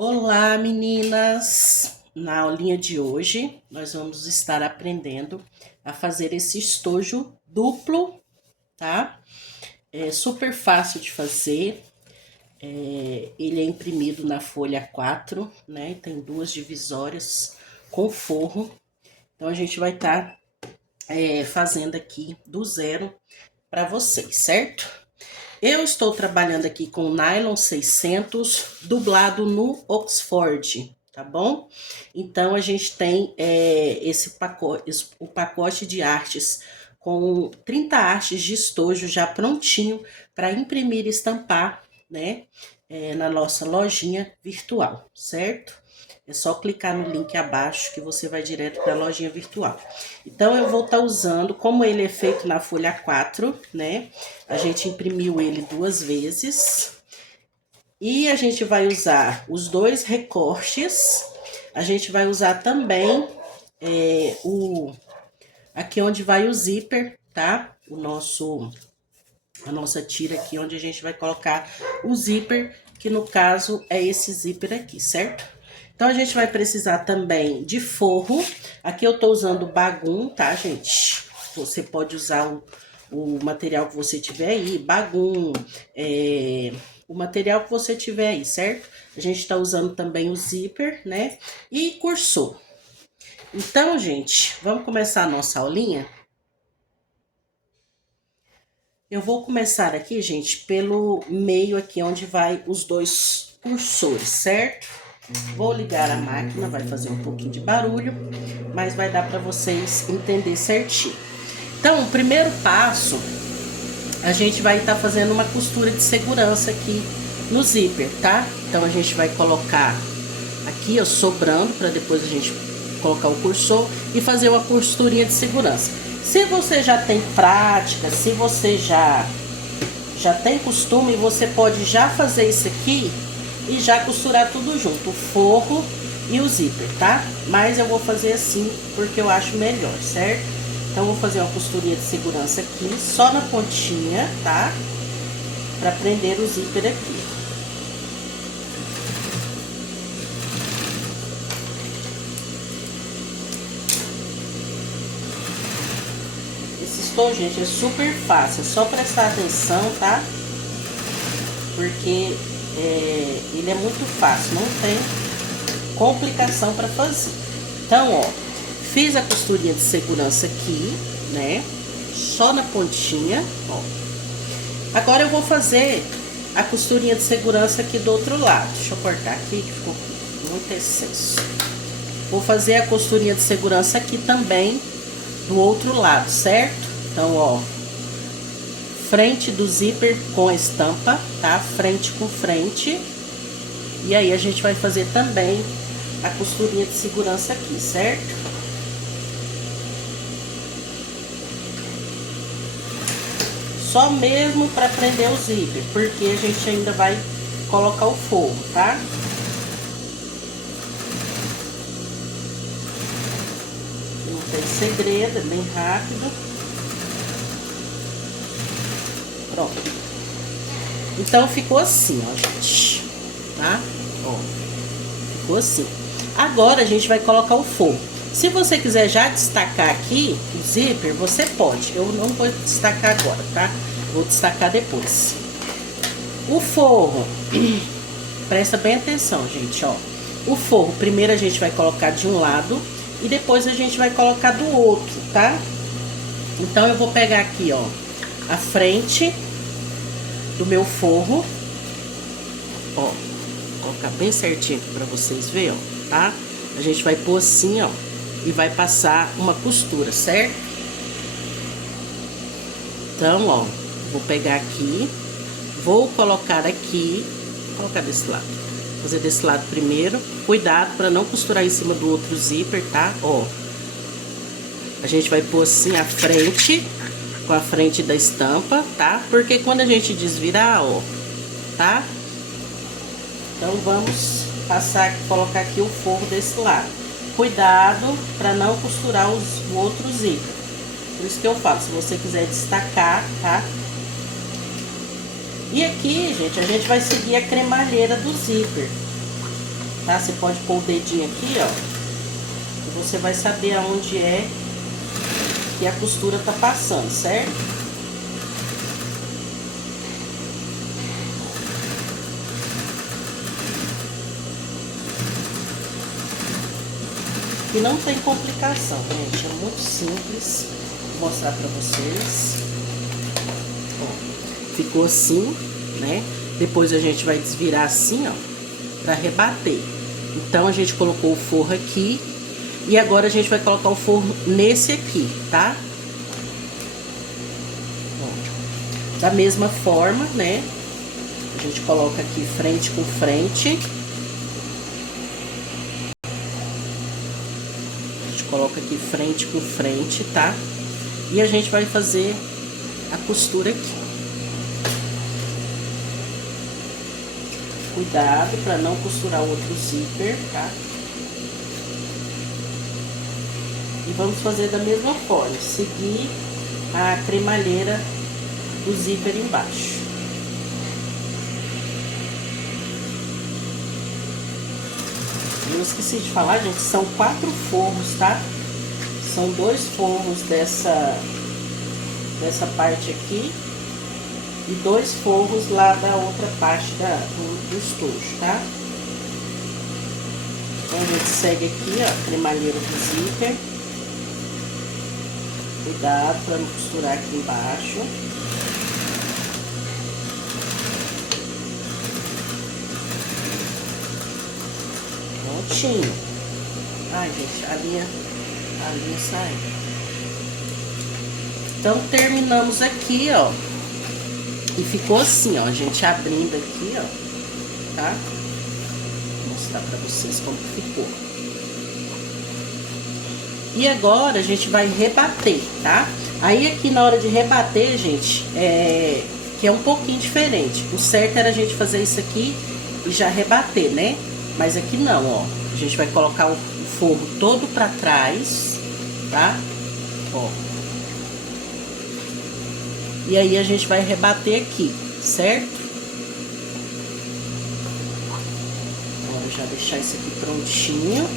Olá, meninas! Na aulinha de hoje, nós vamos estar aprendendo a fazer esse estojo duplo, tá? É super fácil de fazer. Ele é imprimido na folha 4, né? Tem duas divisórias com forro. Então, a gente vai estar fazendo aqui do zero para vocês, certo? Eu estou trabalhando aqui com nylon 600 dublado no Oxford, tá bom? Então a gente tem o pacote de artes com 30 artes de estojo já prontinho para imprimir e estampar, né? Na nossa lojinha virtual, certo? É só clicar no link abaixo que você vai direto para a lojinha virtual. Então, eu vou estar usando, como ele é feito na folha 4, né? A gente imprimiu ele 2 vezes. E a gente vai usar os 2 recortes. A gente vai usar também aqui onde vai o zíper, tá? A nossa tira aqui, onde a gente vai colocar o zíper, que no caso é esse zíper aqui, certo? Então, a gente vai precisar também de forro. Aqui eu tô usando bagum, tá, gente? Você pode usar o material que você tiver aí, bagum, o material que você tiver aí, certo? A gente tá usando também o zíper, né? E cursor. Então, gente, vamos começar a nossa aulinha? Eu vou começar aqui, gente, pelo meio aqui, onde vai os 2 cursores, certo? Vou ligar a máquina, vai fazer um pouquinho de barulho, mas vai dar para vocês entender certinho. Então, o primeiro passo, a gente vai estar fazendo uma costura de segurança aqui no zíper, tá? Então, a gente vai colocar aqui, ó, sobrando, para depois a gente colocar o cursor e fazer uma costurinha de segurança. Se você já tem prática, se você já tem costume, você pode já fazer isso aqui e já costurar tudo junto, o forro e o zíper, tá? Mas eu vou fazer assim porque eu acho melhor, certo? Então, eu vou fazer uma costurinha de segurança aqui, só na pontinha, tá? Pra prender o zíper aqui. Esse estojo, gente, é super fácil, é só prestar atenção, tá? Porque ele é muito fácil, não tem complicação para fazer. Então, ó, fiz a costurinha de segurança aqui, né? Só na pontinha, ó. Agora eu vou fazer a costurinha de segurança aqui do outro lado. Deixa eu cortar aqui que ficou muito excesso. Vou fazer a costurinha de segurança aqui também do outro lado, certo? Então, ó, frente do zíper com a estampa, tá? Frente com frente. E aí, a gente vai fazer também a costurinha de segurança aqui, certo? Só mesmo para prender o zíper, porque a gente ainda vai colocar o forro, tá? Não tem segredo, é bem rápido. Pronto. Então, ficou assim, ó, gente, tá? Ó, ficou assim. Agora, a gente vai colocar o forro. Se você quiser já destacar aqui o zíper, você pode. Eu não vou destacar agora, tá? Vou destacar depois. O forro, presta bem atenção, gente, ó. O forro, primeiro a gente vai colocar de um lado e depois a gente vai colocar do outro, tá? Então, eu vou pegar aqui, ó, a frente do meu forro, ó, vou colocar bem certinho aqui pra vocês verem, ó, tá? A gente vai pôr assim, ó, e vai passar uma costura, certo? Então, ó, vou pegar aqui, vou colocar aqui, vou colocar desse lado, fazer desse lado primeiro, cuidado para não costurar em cima do outro zíper, tá? Ó, a gente vai pôr assim a frente, com a frente da estampa, tá? Porque quando a gente desvirar, ó, tá? Então, vamos passar, colocar aqui o forro desse lado. Cuidado para não costurar o outro zíper. Por isso que eu falo, se você quiser destacar, tá? E aqui, gente, a gente vai seguir a cremalheira do zíper. tá? Você pode pôr o dedinho aqui, ó, e você vai saber aonde é que a costura tá passando, certo? E não tem complicação, gente, é muito simples. Vou mostrar pra vocês. Ó, ficou assim, né? Depois a gente vai desvirar assim, ó, pra rebater. Então, a gente colocou o forro aqui. E agora a gente vai colocar o forro nesse aqui, tá? Ó, da mesma forma, né? A gente coloca aqui frente com frente. A gente coloca aqui frente com frente, tá? E a gente vai fazer a costura aqui. Cuidado para não costurar o outro zíper, tá? E vamos fazer da mesma forma, seguir a cremalheira do zíper embaixo. Eu esqueci de falar, gente, são 4 forros, tá? São 2 forros dessa parte aqui e 2 forros lá da outra parte do estojo, tá? Então, a gente segue aqui, ó, a cremalheira do zíper. Cuidado para não costurar aqui embaixo. Prontinho. Ai, gente, a linha saiu. Então, terminamos aqui, ó. E ficou assim, ó, a gente abrindo aqui, ó, tá? Vou mostrar pra vocês como que ficou. E agora, a gente vai rebater, tá? Aí, aqui na hora de rebater, gente, que é um pouquinho diferente. O certo era a gente fazer isso aqui e já rebater, né? Mas aqui não, ó. A gente vai colocar o forro todo pra trás, tá? Ó. E aí, a gente vai rebater aqui, certo? Vou já deixar isso aqui prontinho.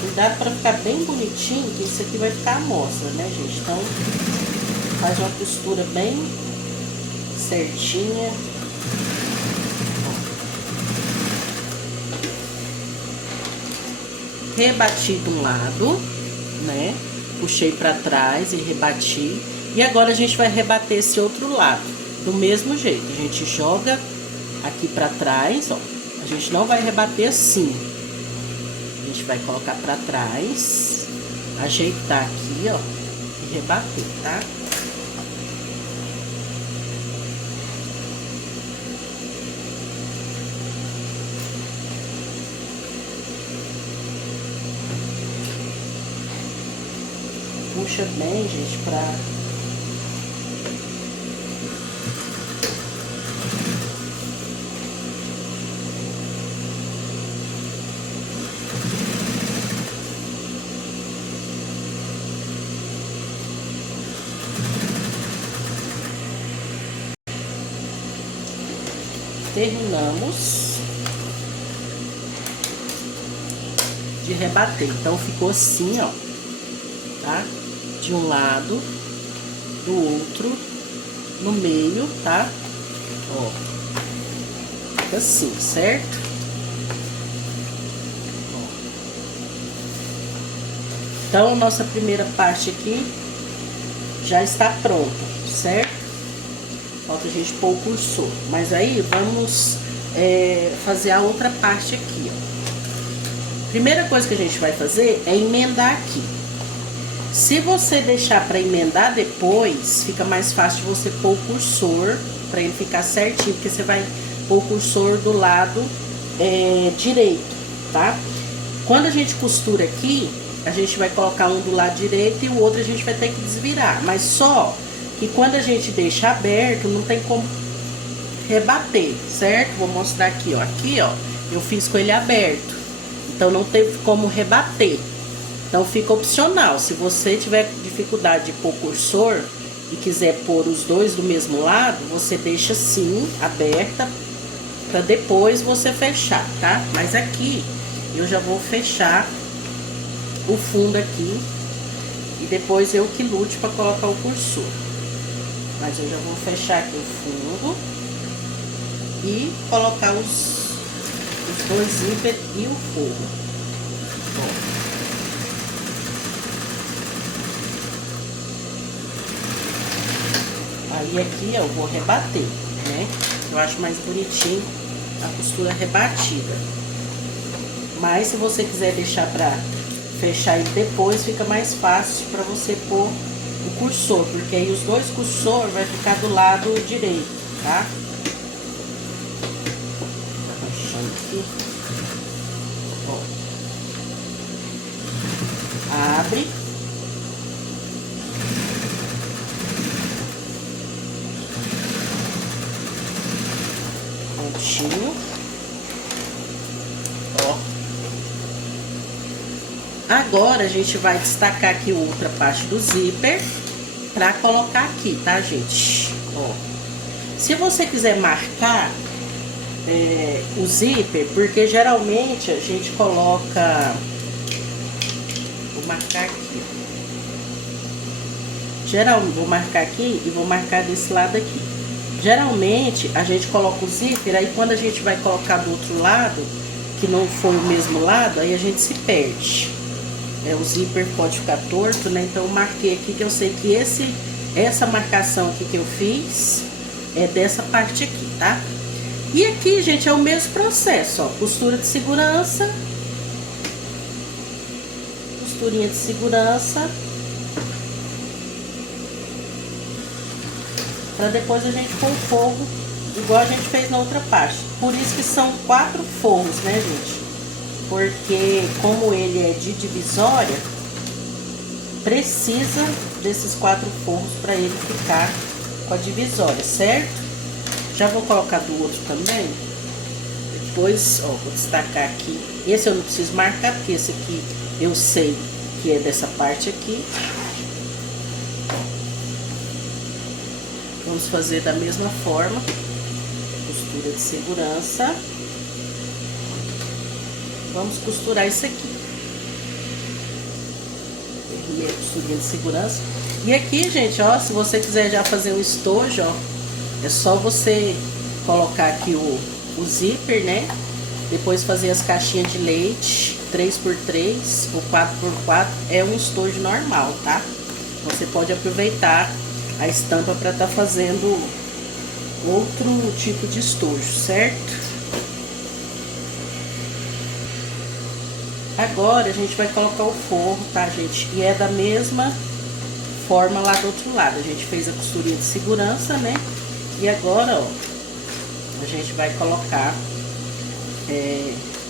Cuidado para ficar bem bonitinho, que isso aqui vai ficar à mostra, né, gente? Então, faz uma costura bem certinha. Rebati de um lado, né? Puxei para trás e rebati. E agora a gente vai rebater esse outro lado, do mesmo jeito. A gente joga aqui para trás, ó. A gente não vai rebater assim. A gente vai colocar pra trás, ajeitar aqui, ó, e rebater, tá? Puxa bem, gente, pra... Terminamos de rebater. Então, ficou assim, ó, tá? De um lado, do outro, no meio, tá? Ó, fica assim, certo? Ó. Então, nossa primeira parte aqui já está pronta, certo? Falta a gente pôr o cursor. Mas aí, vamos fazer a outra parte aqui, ó. Primeira coisa que a gente vai fazer é emendar aqui. Se você deixar para emendar depois, fica mais fácil de você pôr o cursor, para ele ficar certinho, porque você vai pôr o cursor do lado direito, tá? Quando a gente costura aqui, a gente vai colocar um do lado direito e o outro a gente vai ter que desvirar. Mas só que quando a gente deixa aberto, não tem como rebater, certo? Vou mostrar aqui, ó. Aqui, ó, eu fiz com ele aberto. Então, Então não teve como rebater. Então fica opcional. Se você tiver dificuldade de pôr cursor e quiser pôr os dois do mesmo lado, você deixa assim, aberta, para depois você fechar, tá? Mas aqui eu já vou fechar o fundo aqui e depois eu que lute para colocar o cursor. Mas eu já vou fechar aqui o fundo e colocar os dois zíper e o forro. Bom. Aí aqui eu vou rebater, né? Eu acho mais bonitinho a costura rebatida. Mas se você quiser deixar pra fechar ele depois, fica mais fácil pra você pôr o cursor, porque aí os dois cursor vai ficar do lado direito, tá? Tá fechando aqui. Ó. Abre. Pontinho. Ó. Agora a gente vai destacar aqui outra parte do zíper pra colocar aqui, tá, gente? Ó. Se você quiser marcar o zíper, porque geralmente a gente coloca... Vou marcar aqui. Vou marcar aqui e vou marcar desse lado aqui. Geralmente a gente coloca o zíper, aí quando a gente vai colocar do outro lado, que não for o mesmo lado, aí a gente se perde. O zíper pode ficar torto, né? Então eu marquei aqui que eu sei que essa marcação aqui que eu fiz é dessa parte aqui, tá? E aqui, gente, é o mesmo processo, ó. Costura de segurança. Costurinha de segurança. Pra depois a gente pôr o forro, igual a gente fez na outra parte. Por isso que são 4 forros, né, gente? Porque como ele é de divisória, precisa desses 4 forros para ele ficar com a divisória, certo? Já vou colocar do outro também. Depois, ó, vou destacar aqui. Esse eu não preciso marcar, porque esse aqui eu sei que é dessa parte aqui. Vamos fazer da mesma forma. Costura de segurança. Vamos costurar isso aqui. Terminei a costurinha de segurança. E aqui, gente, ó, se você quiser já fazer um estojo, ó, é só você colocar aqui o zíper, né? Depois fazer as caixinhas de leite, 3x3 ou 4x4, é um estojo normal, tá? Você pode aproveitar a estampa para estar fazendo outro tipo de estojo, certo? Agora a gente vai colocar o forro, tá, gente? E é da mesma forma lá do outro lado. A gente fez a costurinha de segurança, né? E agora, ó, a gente vai colocar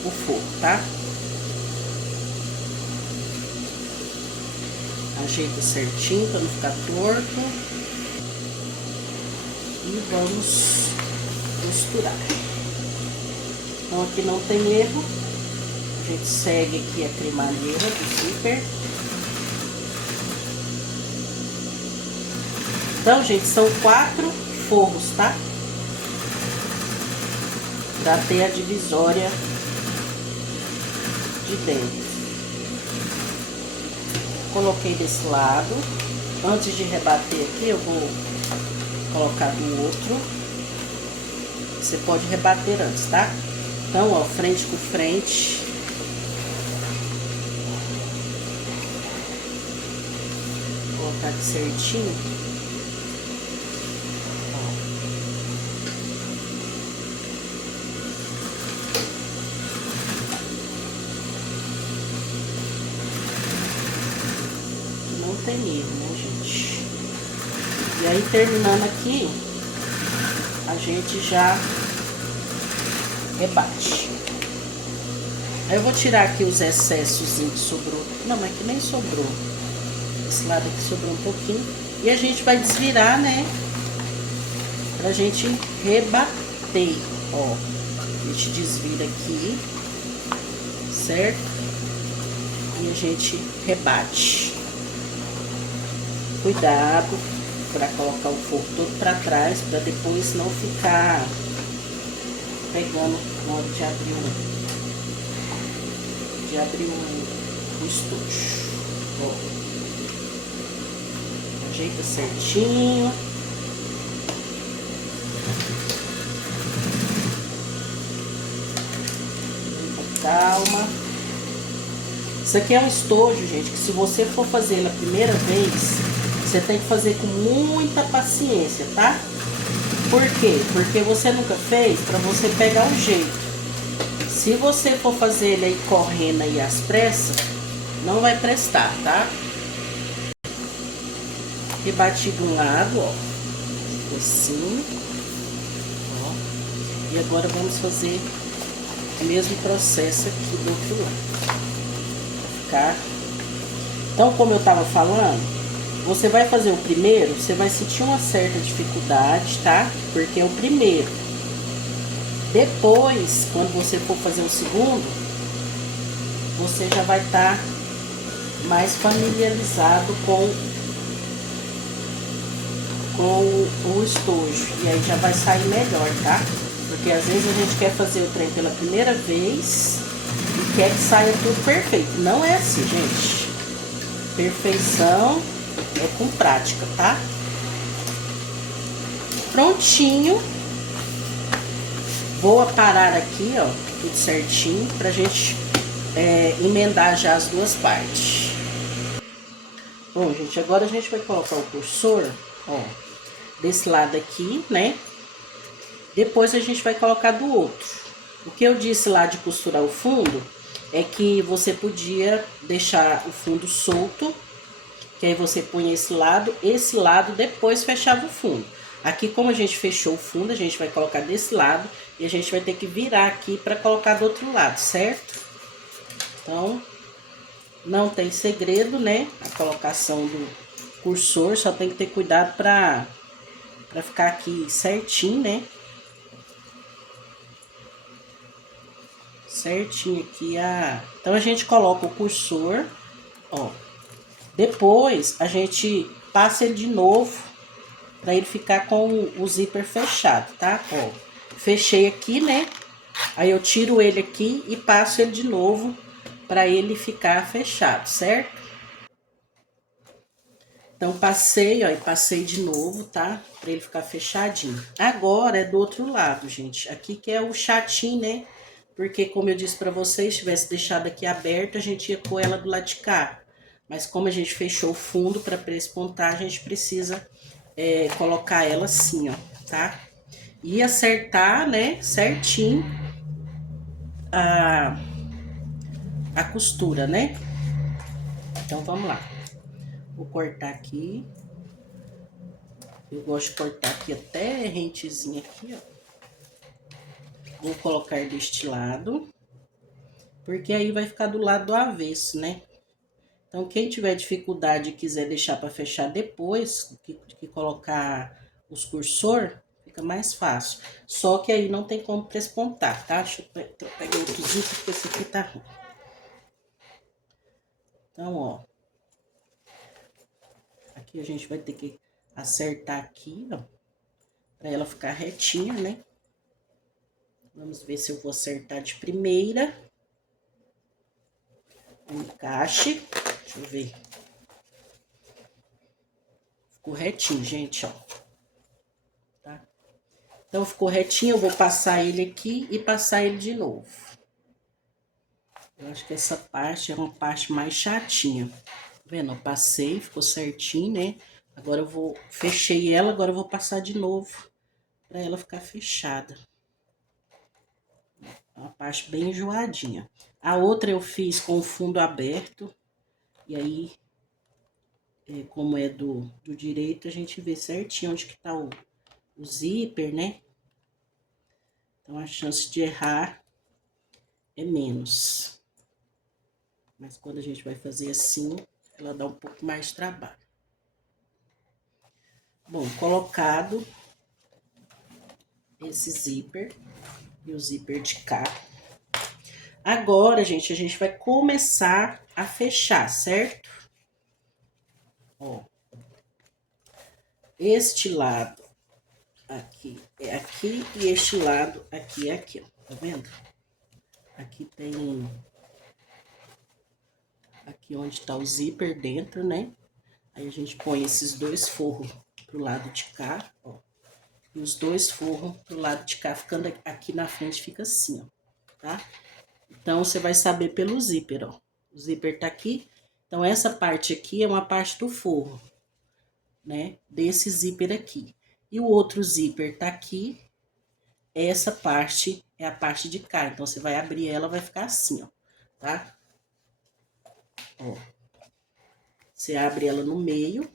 o forro, tá? Ajeita certinho para não ficar torto. E vamos costurar. Então aqui não tem erro. A gente segue aqui a cremadeira do zíper. Então, gente, são 4 forros, tá? Pra ter a divisória de dentro. Coloquei desse lado. Antes de rebater aqui, eu vou colocar do outro. Você pode rebater antes, tá? Então, ó, frente com frente. Vou colocar aqui certinho. Tem erro, né, gente? E aí, terminando aqui, a gente já rebate. Aí eu vou tirar aqui os excessos que sobrou. Não, mas que nem sobrou. Esse lado aqui sobrou um pouquinho. E a gente vai desvirar, né? Pra gente rebater, ó. A gente desvira aqui, certo? E a gente rebate. Cuidado para colocar o forro todo para trás, para depois não ficar pegando na hora de abrir o estojo. Ó, ajeita certinho. Calma. Isso aqui é um estojo, gente, que se você for fazer ele a primeira vez, você tem que fazer com muita paciência, tá? Por quê? Porque você nunca fez, para você pegar o jeito. Se você for fazer ele aí correndo aí às pressas, não vai prestar, tá? Rebati de um lado, ó, assim, ó. E agora vamos fazer o mesmo processo aqui do outro lado. Tá? Então, como eu tava falando, você vai fazer o primeiro, você vai sentir uma certa dificuldade, tá? Porque é o primeiro. Depois, quando você for fazer o segundo, você já vai estar mais familiarizado com o estojo. E aí já vai sair melhor, tá? Porque às vezes a gente quer fazer o trem pela primeira vez e quer que saia tudo perfeito. Não é assim, gente. Perfeição é com prática, tá? Prontinho. Vou aparar aqui, ó, tudo certinho, pra gente emendar já as duas partes. Bom, gente, agora a gente vai colocar o cursor, ó, desse lado aqui, né? Depois a gente vai colocar do outro. O que eu disse lá de costurar o fundo é que você podia deixar o fundo solto, que aí você põe esse lado, depois fechava o fundo. Aqui, como a gente fechou o fundo, a gente vai colocar desse lado e a gente vai ter que virar aqui para colocar do outro lado, certo? Então, não tem segredo, né? A colocação do cursor, só tem que ter cuidado para ficar aqui certinho, né? Certinho aqui Então, a gente coloca o cursor, ó. Depois, a gente passa ele de novo para ele ficar com o zíper fechado, tá? Ó, fechei aqui, né? Aí eu tiro ele aqui e passo ele de novo para ele ficar fechado, certo? Então, passei, ó, e passei de novo, tá? Para ele ficar fechadinho. Agora é do outro lado, gente. Aqui que é o chatinho, né? Porque, como eu disse para vocês, se tivesse deixado aqui aberto, a gente ia pôr ela do lado de cá. Mas como a gente fechou o fundo para prespontar, a gente precisa colocar ela assim, ó, tá? E acertar, né, certinho a, a costura, né? Então, vamos lá. Vou cortar aqui. Eu gosto de cortar aqui até rentezinha aqui, ó. Vou colocar deste lado, porque aí vai ficar do lado do avesso, né? Então, quem tiver dificuldade e quiser deixar para fechar depois que colocar os cursor, fica mais fácil. Só que aí não tem como prespontar, tá? Deixa eu pegar outro zíper, porque esse aqui tá ruim. Então, ó. Aqui a gente vai ter que acertar aqui, ó. Pra ela ficar retinha, né? Vamos ver se eu vou acertar de primeira. Encaixe. Deixa eu ver. Ficou retinho, gente, ó. Tá? Então, ficou retinho, eu vou passar ele aqui e passar ele de novo. Eu acho que essa parte é uma parte mais chatinha. Tá vendo? Eu passei, ficou certinho, né? Agora eu vou... Fechei ela, agora eu vou passar de novo pra ela ficar fechada. Uma parte bem enjoadinha. A outra eu fiz com o fundo aberto. E aí, como é do direito, a gente vê certinho onde que tá o zíper, né? Então, a chance de errar é menos. Mas quando a gente vai fazer assim, ela dá um pouco mais de trabalho. Bom, colocado esse zíper e o zíper de cá. Agora, gente, a gente vai começar a fechar, certo? Ó, este lado aqui é aqui e este lado aqui é aqui, ó. Tá vendo? Aqui tem... Aqui onde tá o zíper dentro, né? Aí a gente põe esses dois forros pro lado de cá, ó. E os dois forros pro lado de cá, ficando aqui na frente, fica assim, ó, tá? Então, você vai saber pelo zíper, ó. O zíper tá aqui. Então, essa parte aqui é uma parte do forro, né? Desse zíper aqui. E o outro zíper tá aqui. Essa parte é a parte de cá. Então, você vai abrir ela, vai ficar assim, ó, tá? Ó. Você abre ela no meio,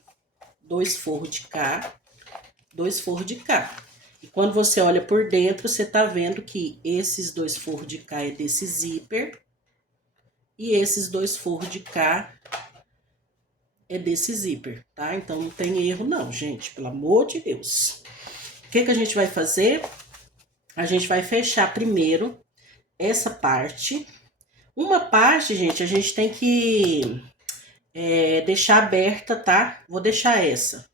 dois forros de cá, dois forros de cá. E quando você olha por dentro, você tá vendo que esses dois forros de cá é desse zíper. E esses dois forros de cá é desse zíper, tá? Então, não tem erro não, gente, pelo amor de Deus. O que que a gente vai fazer? A gente vai fechar primeiro essa parte. Uma parte, gente, a gente tem que deixar aberta, tá? Vou deixar essa,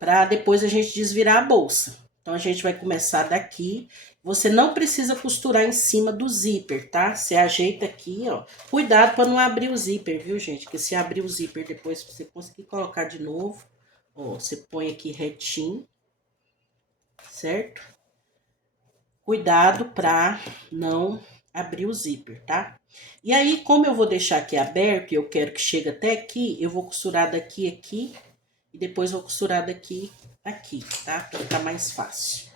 para depois a gente desvirar a bolsa. Então, a gente vai começar daqui. Você não precisa costurar em cima do zíper, tá? Você ajeita aqui, ó. Cuidado para não abrir o zíper, viu, gente? Porque se abrir o zíper depois, você conseguir colocar de novo, ó, você põe aqui retinho, certo? Cuidado para não abrir o zíper, tá? E aí, como eu vou deixar aqui aberto e eu quero que chegue até aqui, eu vou costurar daqui aqui e depois vou costurar daqui aqui, tá? Pra ficar mais fácil.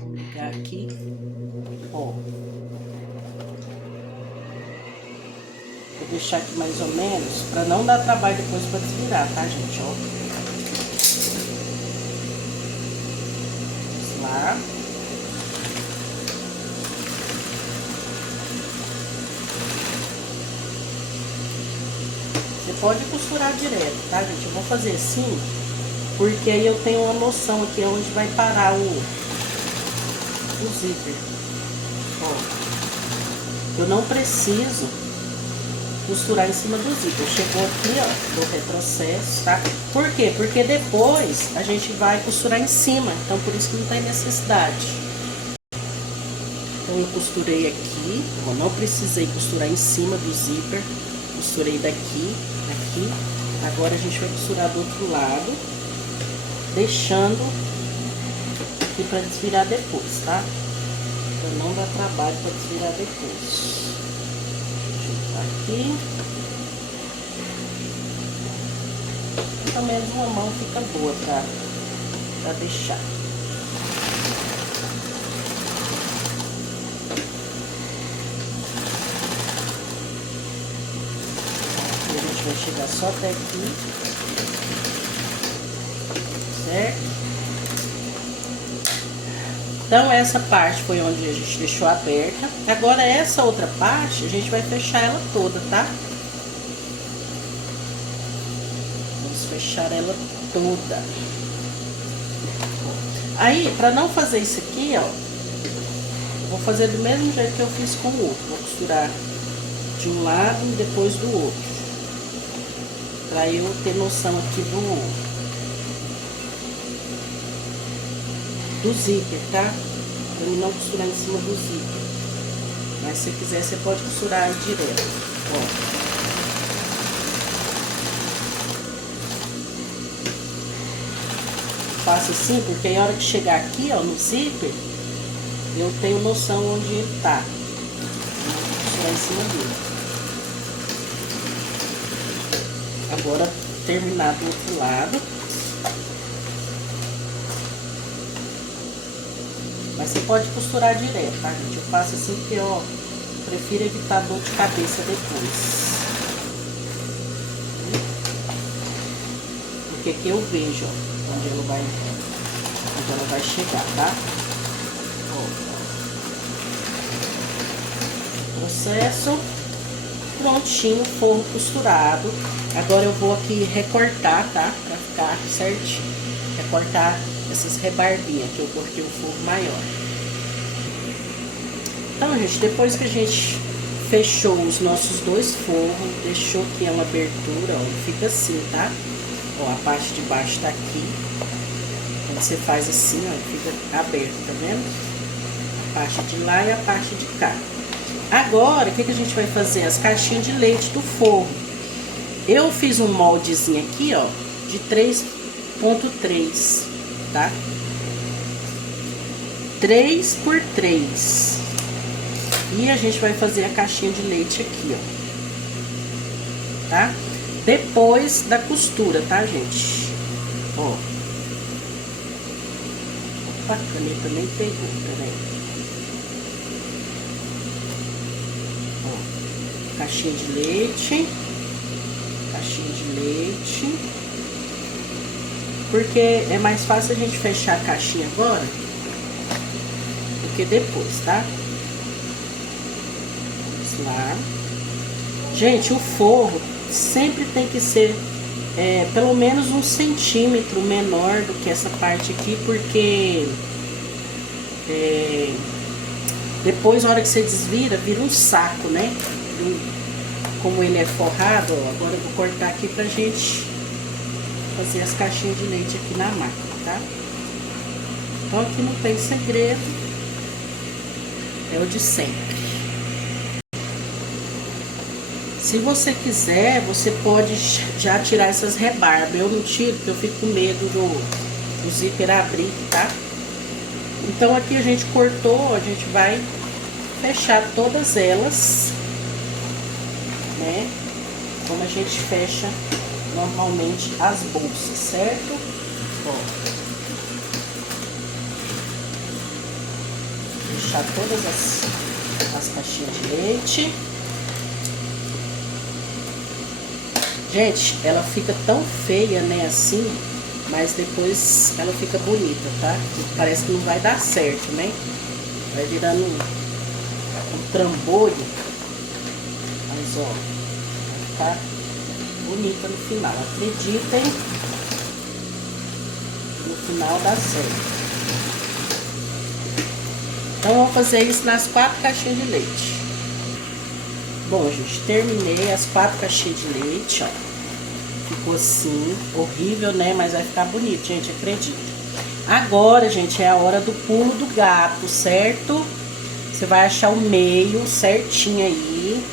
Vou ligar aqui, ó. Vou deixar aqui mais ou menos, pra não dar trabalho depois pra desvirar, tá, gente? Ó. Vamos lá. Você pode costurar direto, tá, gente? Eu vou fazer assim, porque aí eu tenho uma noção aqui onde vai parar o zíper. Ó. Eu não preciso costurar em cima do zíper. Chegou aqui, ó, do retrocesso, tá? Por quê? Porque depois a gente vai costurar em cima, então por isso que não tem necessidade. Então eu costurei aqui, ó, não precisei costurar em cima do zíper, costurei daqui, aqui. Agora a gente vai costurar do outro lado, deixando aqui pra desvirar depois, tá? Pra não dar trabalho pra desvirar depois. Aqui. Pelo menos uma mão fica boa pra deixar. Aqui a gente vai chegar só até aqui. Certo? Então, essa parte foi onde a gente deixou aberta. Agora, essa outra parte, a gente vai fechar ela toda, tá? Vamos fechar ela toda. Aí, pra não fazer isso aqui, ó, eu vou fazer do mesmo jeito que eu fiz com o outro. Vou costurar de um lado e depois do outro. Pra eu ter noção aqui do zíper, tá? Pra eu não costurar em cima do zíper. Mas se quiser, você pode costurar aí direto, ó. Faço assim, porque aí a hora que chegar aqui, ó, no zíper, eu tenho noção onde ele tá. Vou costurar em cima dele. Agora, terminar do outro lado. Mas você pode costurar direto, tá, gente? Eu faço assim porque, ó, prefiro evitar dor de cabeça depois. Porque aqui eu vejo, ó, onde ela vai chegar, tá? Ó. Processo prontinho, forro costurado. Agora eu vou aqui recortar, tá? Pra ficar certinho. Recortar essas rebarbinhas que eu cortei o forro maior. Então, gente, depois que a gente fechou os nossos dois forros, deixou aqui uma abertura, ó, fica assim, tá? Ó, a parte de baixo tá aqui. Quando você faz assim, ó, fica aberto, tá vendo? A parte de lá e a parte de cá. Agora, o que a gente vai fazer? As caixinhas de leite do forro. Eu fiz um moldezinho aqui, ó, de 3,3, tá? 3 por 3. E a gente vai fazer a caixinha de leite aqui, ó. Tá? Depois da costura, tá, gente? Ó. Opa, a caneta nem pegou, peraí. Ó. Caixinha de leite. Caixinha de leite. Porque é mais fácil a gente fechar a caixinha agora do que depois, tá? Vamos lá. Gente, o forro sempre tem que ser pelo menos 1 centímetro menor do que essa parte aqui, porque depois, na hora que você desvira, vira um saco, né? Como ele é forrado, ó, agora eu vou cortar aqui pra gente fazer as caixinhas de leite aqui na máquina, tá? Então aqui não tem segredo, é o de sempre. Se você quiser, você pode já tirar essas rebarbas. Eu não tiro porque eu fico com medo do zíper abrir, tá? Então aqui a gente cortou, a gente vai fechar todas elas, né? Como a gente fecha normalmente as bolsas, certo? Ó. Fechar todas as caixinhas de leite. Gente, ela fica tão feia, né, assim, mas depois ela fica bonita, tá? Parece que não vai dar certo, né? Vai virando um trambolho. Mas, ó, vai ficar bonita no final. Acreditem, no final dá certo. Então, vamos fazer isso nas 4 caixinhas de leite. Bom, gente, terminei as 4 caixinhas de leite, ó. Ficou assim, horrível, né? Mas vai ficar bonito, gente, acredita. Agora, gente, é a hora do pulo do gato, certo? Você vai achar o meio certinho aí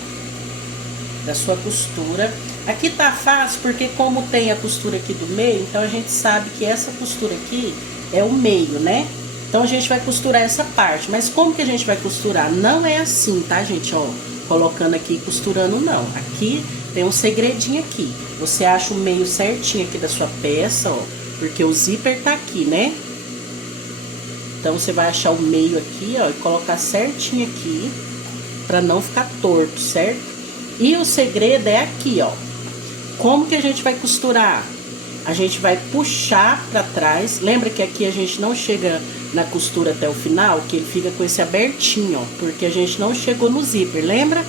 da sua costura. Aqui tá fácil, porque como tem a costura aqui do meio, então a gente sabe que essa costura aqui é o meio, né? Então, a gente vai costurar essa parte. Mas como que a gente vai costurar? Não é assim, tá, gente? Ó, colocando aqui e costurando, não. Aqui tem um segredinho aqui. Você acha o meio certinho aqui da sua peça, ó. Porque o zíper tá aqui, né? Então, você vai achar o meio aqui, ó, e colocar certinho aqui, pra não ficar torto, certo? E o segredo é aqui, ó. Como que a gente vai costurar? A gente vai puxar pra trás. Lembra que aqui a gente não chega na costura até o final, que ele fica com esse abertinho, ó, porque a gente não chegou no zíper, lembra?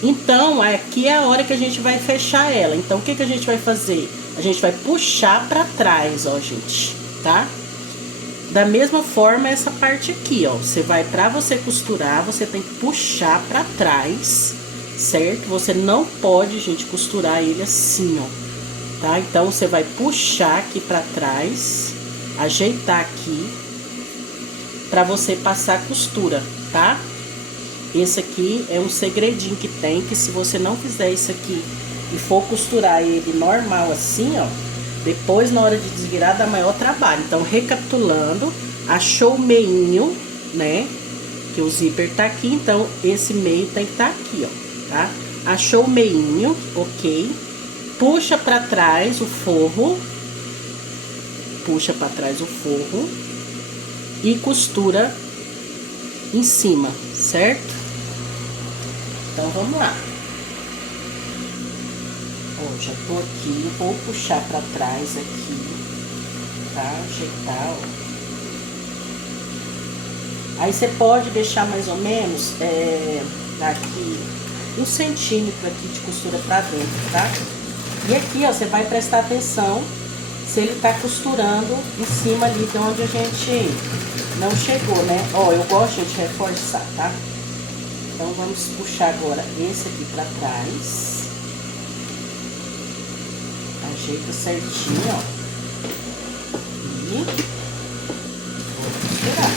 Então, aqui é a hora que a gente vai fechar ela. Então, o que que a gente vai fazer? A gente vai puxar pra trás, ó, gente, tá? Da mesma forma, essa parte aqui, ó, você vai, pra você costurar, você tem que puxar pra trás, certo? Você não pode, gente, costurar ele assim, ó, tá? Então, você vai puxar aqui pra trás, ajeitar aqui, pra você passar a costura, tá? Esse aqui é um segredinho que tem, que se você não fizer isso aqui e for costurar ele normal assim, ó, depois na hora de desvirar dá maior trabalho. Então, recapitulando, achou o meinho, né? Que o zíper tá aqui, então esse meio tem que estar aqui, ó, tá? Achou o meinho, ok. Puxa pra trás o forro. Puxa pra trás o forro. E costura em cima, certo? Então, vamos lá. Ó, já tô aqui, vou puxar pra trás aqui, tá? Ajeitar, ó. Aí, você pode deixar mais ou menos, daqui 1 centímetro aqui de costura pra dentro, tá? E aqui, ó, você vai prestar atenção se ele tá costurando em cima ali de onde a gente não chegou, né? Ó, eu gosto de reforçar, tá? Então, vamos puxar agora esse aqui pra trás. Ajeita certinho, ó. E vou costurar.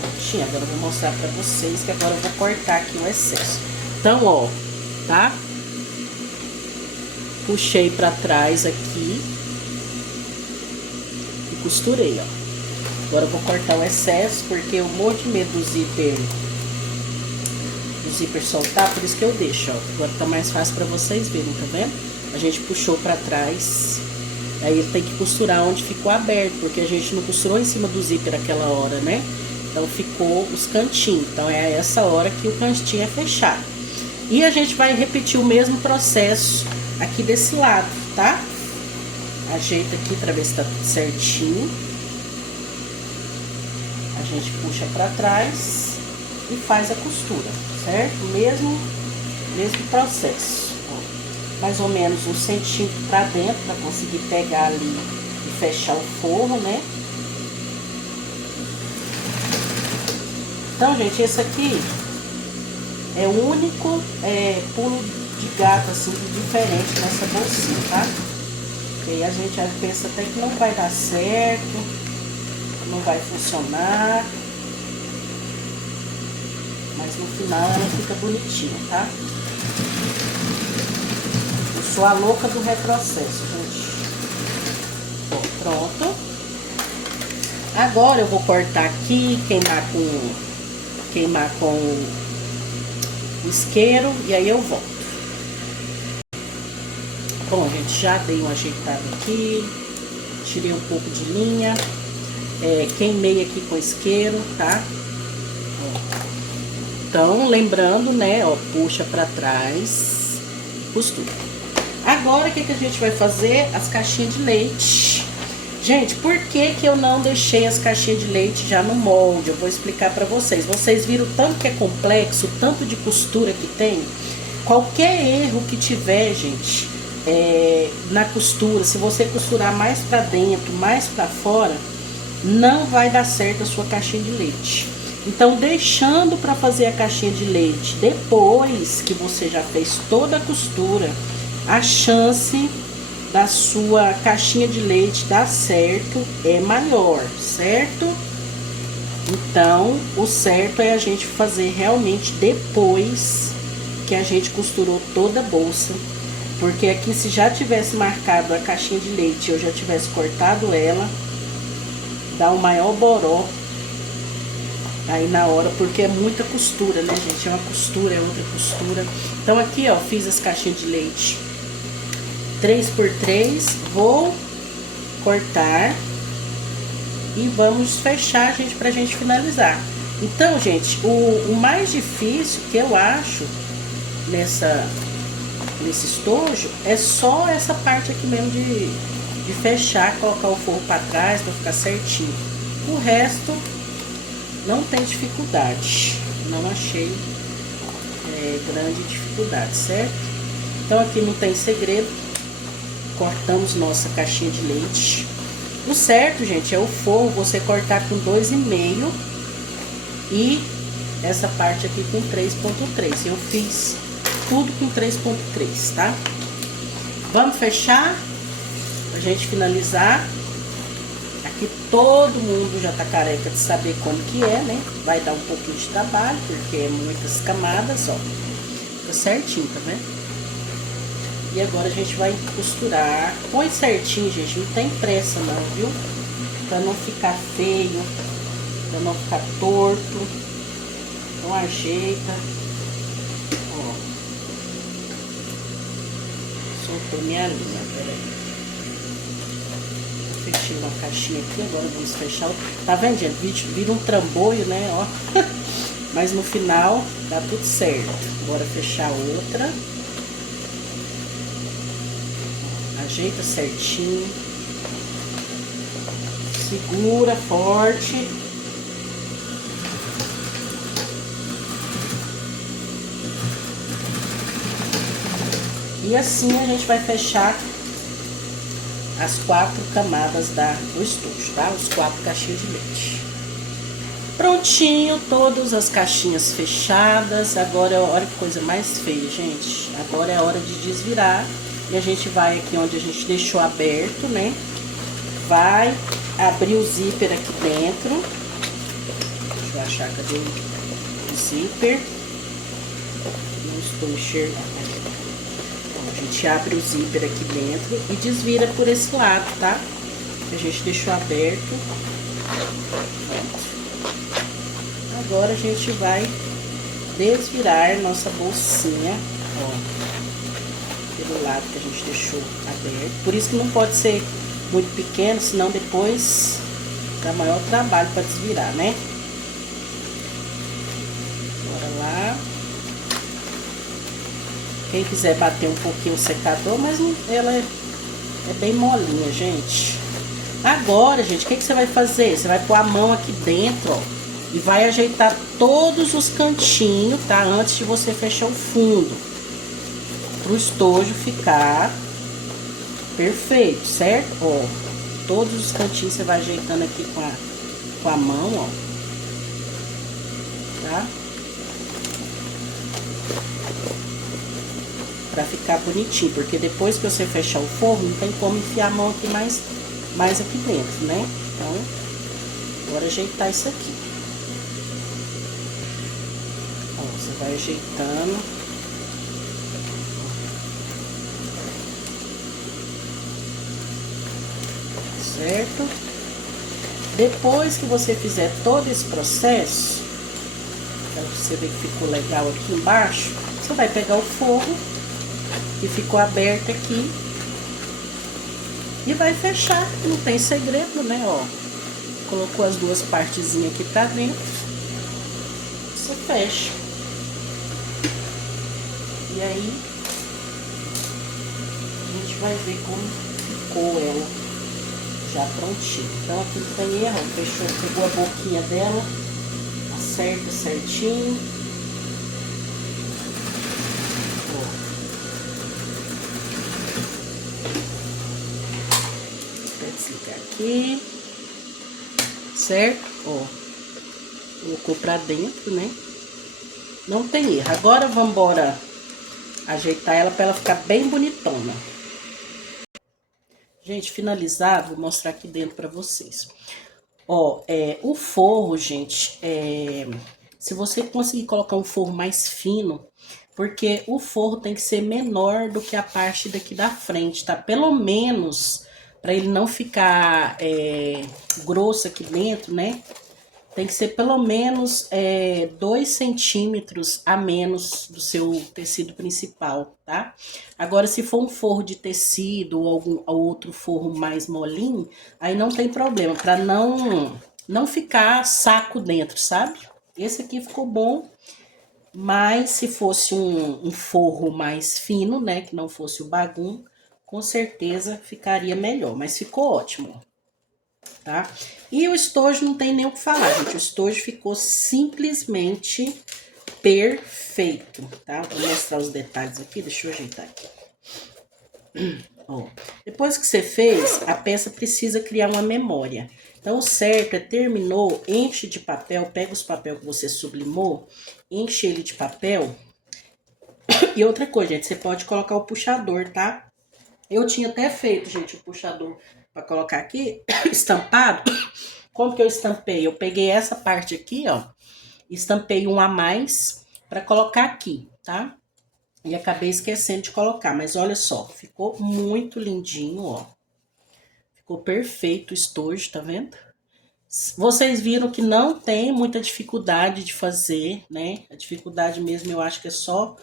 Prontinho, agora eu vou mostrar pra vocês que agora eu vou cortar aqui o excesso. Então, ó, tá? Puxei pra trás aqui e costurei, ó. Agora eu vou cortar o excesso, porque eu morro de medo do zíper soltar, por isso que eu deixo, ó. Agora tá mais fácil pra vocês verem, tá vendo? A gente puxou pra trás, aí ele tem que costurar onde ficou aberto, porque a gente não costurou em cima do zíper aquela hora, né? Então ficou os cantinhos, então é essa hora que o cantinho é fechado. E a gente vai repetir o mesmo processo aqui desse lado, tá? Ajeita aqui pra ver se tá tudo certinho. A gente puxa pra trás e faz a costura, certo? Mesmo processo. Ó, mais ou menos 1 centímetro pra dentro, pra conseguir pegar ali e fechar o forro, né? Então, gente, esse aqui é o único pulo de gato, assim, diferente nessa bolsinha, tá? Porque aí a gente pensa até que não vai dar certo, não vai funcionar, mas no final ela fica bonitinha, tá? Eu sou a louca do retrocesso, gente. Ó, pronto. Agora eu vou cortar aqui, queimar com o isqueiro e aí eu volto. Bom, gente, já dei uma ajeitada aqui, tirei um pouco de linha. Queimei aqui com isqueiro, tá? Ó. Então, lembrando, né, ó, puxa pra trás, costura. Agora, o que a gente vai fazer? As caixinhas de leite. Gente, por que eu não deixei as caixinhas de leite já no molde? Eu vou explicar pra vocês. Vocês viram o tanto que é complexo, o tanto de costura que tem? Qualquer erro que tiver, gente, na costura, se você costurar mais pra dentro, mais pra fora, não vai dar certo a sua caixinha de leite. Então, deixando para fazer a caixinha de leite depois que você já fez toda a costura, a chance da sua caixinha de leite dar certo é maior, certo? Então, o certo é a gente fazer realmente depois que a gente costurou toda a bolsa. Porque aqui, se já tivesse marcado a caixinha de leite e eu já tivesse cortado ela, dá o maior boró aí na hora, porque é muita costura, né, gente? É uma costura, é outra costura. Então, aqui, ó, fiz as caixinhas de leite 3x3, vou cortar e vamos fechar, gente, pra gente finalizar. Então, gente, o mais difícil que eu acho nesse estojo é só essa parte aqui mesmo de fechar, colocar o forro para trás para ficar certinho. O resto não tem dificuldade, não achei grande dificuldade, certo? Então aqui não tem segredo, cortamos nossa caixinha de leite. O certo, gente, é o forro você cortar com 2,5 e essa parte aqui com 3,3. Eu fiz tudo com 3,3, tá? Vamos fechar pra gente finalizar. Aqui todo mundo já tá careca de saber como que é, né? Vai dar um pouquinho de trabalho, porque é muitas camadas, ó. Fica certinho, tá vendo? E agora a gente vai costurar. Põe certinho, gente, não tem pressa não, viu? Pra não ficar feio, pra não ficar torto. Então ajeita. Ó. Soltou minha linha, peraí. Fechei uma caixinha aqui, agora vamos fechar outra. Tá vendo, gente? Vira um trambolho, né? Ó. Mas no final dá tudo certo. Bora fechar outra. Ajeita certinho. Segura forte. E assim a gente vai fechar as 4 camadas do estojo, tá? Os 4 caixinhas de leite. Pronto. Prontinho, todas as caixinhas fechadas. Agora é a hora, que coisa mais feia, gente. Agora é a hora de desvirar. E a gente vai aqui onde a gente deixou aberto, né? Vai abrir o zíper aqui dentro. Deixa eu achar, cadê o zíper? Não estou enxergando. A gente abre o zíper aqui dentro e desvira por esse lado, tá? A gente deixou aberto. Agora a gente vai desvirar nossa bolsinha, ó, pelo lado que a gente deixou aberto. Por isso que não pode ser muito pequeno, senão depois dá maior trabalho para desvirar, né? Bora lá. Quem quiser bater um pouquinho o secador, mas ela é bem molinha, gente. Agora, gente, o que você vai fazer? Você vai pôr a mão aqui dentro, ó, e vai ajeitar todos os cantinhos, tá? Antes de você fechar o fundo, pro estojo ficar perfeito, certo? Ó, todos os cantinhos você vai ajeitando aqui com a mão, ó, tá? Pra ficar bonitinho, porque depois que você fechar o forro, não tem como enfiar a mão aqui mais aqui dentro, né? Então, bora ajeitar isso aqui. Ó, você vai ajeitando. Certo? Depois que você fizer todo esse processo, pra você ver que ficou legal aqui embaixo, você vai pegar o forro que ficou aberto aqui e vai fechar. Não tem segredo, né? Ó, colocou as duas partezinhas aqui pra dentro, você fecha. E aí a gente vai ver como ficou ela já prontinha. Então aqui não tem erro, fechou, pegou a boquinha dela, acerta certinho. Vou desligar aqui, certo? Ó, colocou pra dentro, né? Não tem erro. Agora vamos embora ajeitar ela pra ela ficar bem bonitona. Gente, finalizado, vou mostrar aqui dentro pra vocês. Ó, o forro, gente, se você conseguir colocar um forro mais fino, porque o forro tem que ser menor do que a parte daqui da frente, tá? Pelo menos, para ele não ficar grosso aqui dentro, né? Tem que ser pelo menos 2 centímetros a menos do seu tecido principal, tá? Agora, se for um forro de tecido ou algum outro forro mais molinho, aí não tem problema, para não ficar saco dentro, sabe? Esse aqui ficou bom, mas se fosse um forro mais fino, né, que não fosse o bagum, com certeza ficaria melhor, mas ficou ótimo, tá? E o estojo não tem nem o que falar, gente. O estojo ficou simplesmente perfeito, tá? Vou mostrar os detalhes aqui, deixa eu ajeitar aqui. Ó, depois que você fez, a peça precisa criar uma memória. Então, o certo é, terminou, enche de papel, pega os papel que você sublimou, enche ele de papel. E outra coisa, gente, você pode colocar o puxador, tá? Eu tinha até feito, gente, o puxador para colocar aqui, estampado. Como que eu estampei? Eu peguei essa parte aqui, ó, estampei um a mais para colocar aqui, tá? E acabei esquecendo de colocar, mas olha só, ficou muito lindinho, ó. Ficou perfeito o estojo, tá vendo? Vocês viram que não tem muita dificuldade de fazer, né? A dificuldade mesmo eu acho que é só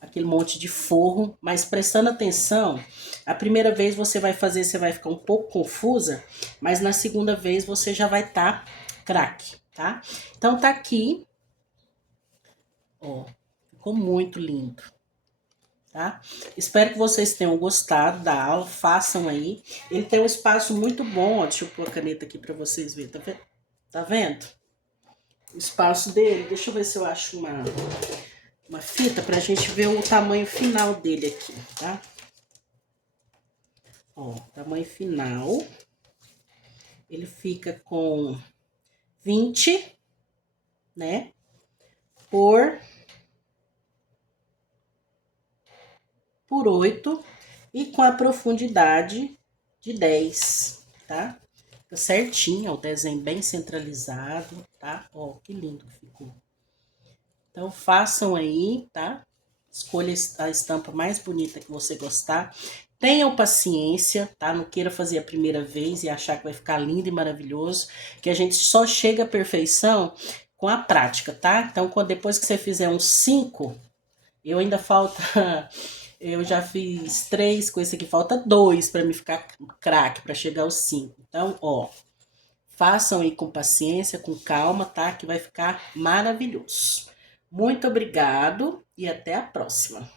aquele monte de forro, mas prestando atenção, a primeira vez você vai fazer, você vai ficar um pouco confusa, mas na segunda vez você já vai estar craque, tá? Então tá aqui, ó, ficou muito lindo, tá? Espero que vocês tenham gostado da aula, façam aí. Ele tem um espaço muito bom, ó, deixa eu pôr a caneta aqui pra vocês verem, tá vendo? Tá vendo? O espaço dele, deixa eu ver se eu acho uma fita pra gente ver o tamanho final dele aqui, tá? Ó, tamanho final. Ele fica com 20 né? Por 8 e com a profundidade de 10, tá? Fica certinho, ó, o desenho bem centralizado, tá? Ó, que lindo que ficou. Então, façam aí, tá? Escolha a estampa mais bonita que você gostar. Tenham paciência, tá? Não queira fazer a primeira vez e achar que vai ficar lindo e maravilhoso, que a gente só chega à perfeição com a prática, tá? Então, depois que você fizer uns 5, eu ainda falta. Eu já fiz 3, com esse aqui falta 2 para me ficar craque, para chegar aos 5. Então, ó, façam aí com paciência, com calma, tá? Que vai ficar maravilhoso. Muito obrigado e até a próxima.